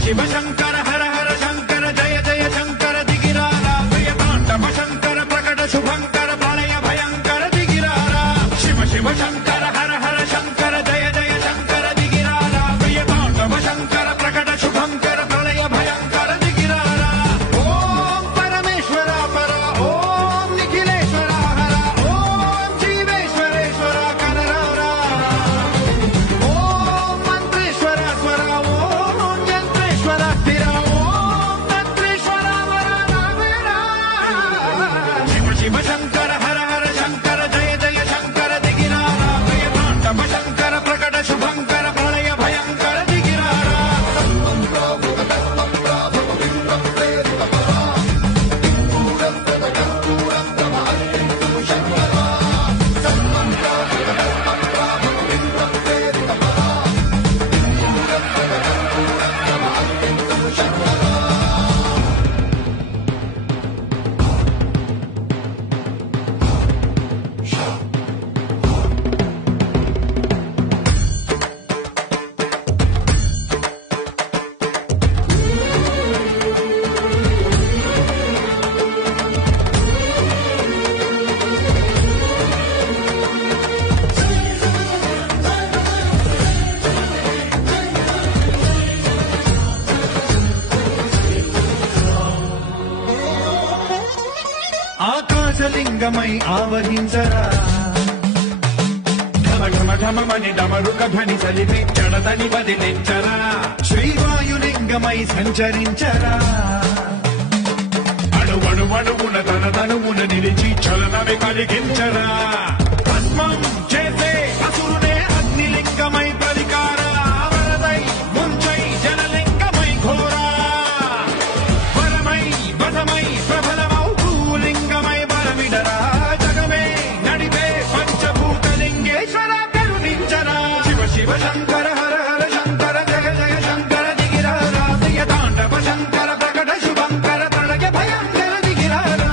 శివ శంకర హర హర శంకర జయ జయ శంకర దిగిరారా ప్రియతాండవ శంకర ప్రకట శుభంకర ప్రళయ భయంకర దిగిరారా శివ శివ శంకర హర హర శంకర జయ జయ శంకర దిగిరారా ప్రియతాండవ శంకర ప్రకట శుభంకర ప్రళయ భయంకర దిగిరారా ఓం పరమేశ్వర పర ఓం నిఖిలేశ్వర హర ఓం జీవేశ్వరేశ్వర కనరారా ఓం మంత్రేశ్వర స్వర ఓం యంత్రేశ్వర స్థిర ఓం తంత్రేశ్వర వరదావేరా శివ శివ శంకర హర హర శంకర జయ జయ శంకర దిగిరారా ప్రియతాండవ శంకర ప్రకట శుభంకర ప్రళయ భయంకర దిగిరారా ఆకాశలింగమై ఆవహించరా ఘమ ఘమ ఘమమని డమరుక ధ్వని చలిపి జడతని వదిలించరా శ్రీవాయులింగమై సంచరించరా అణువణువున తన తనువున నిలిచి చలనమే కలిగించరా భస్మం చేసే అసురునే అగ్నిలింగమై పరికారా వరదై ముంచై జనలింగమై ఘోరా వరమై వసమై ప్రబలమౌ భూలింగమై బలమిడరా జగమే నడిపే పంచభూతలింగేశ్వర కరుణించరా శివ శివ శంకర హర హర శంకర జయ జయ శంకర దిగిరారా ప్రియతాండవ శంకర ప్రకట శుభంకర ప్రళయ భయంకర దిగిరారా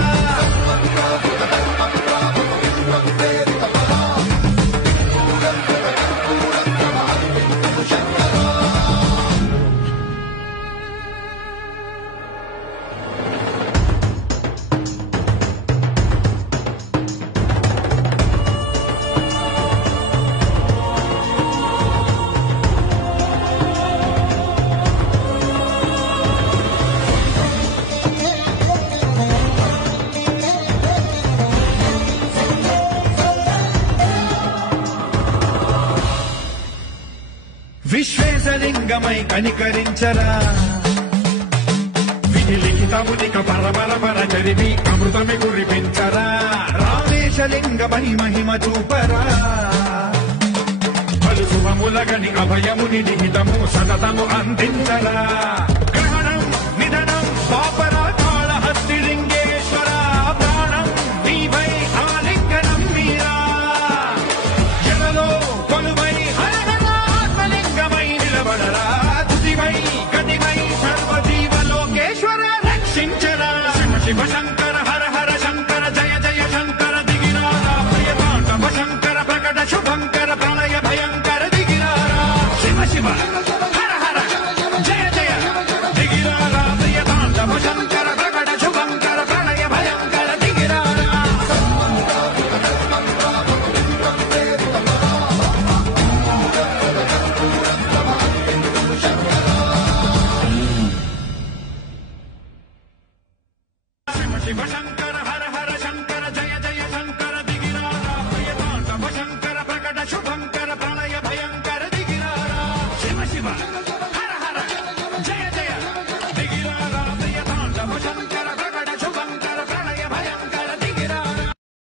విశ్వేశలింగమై కనికరించరా విధి లిఖితమునిక పరమర పర చరివి అమృతమి కురిపించరా రామేశలింగమై మహిమ చూపరా పలు శుభములగని అభయముని నిహితము సతతము అందించరా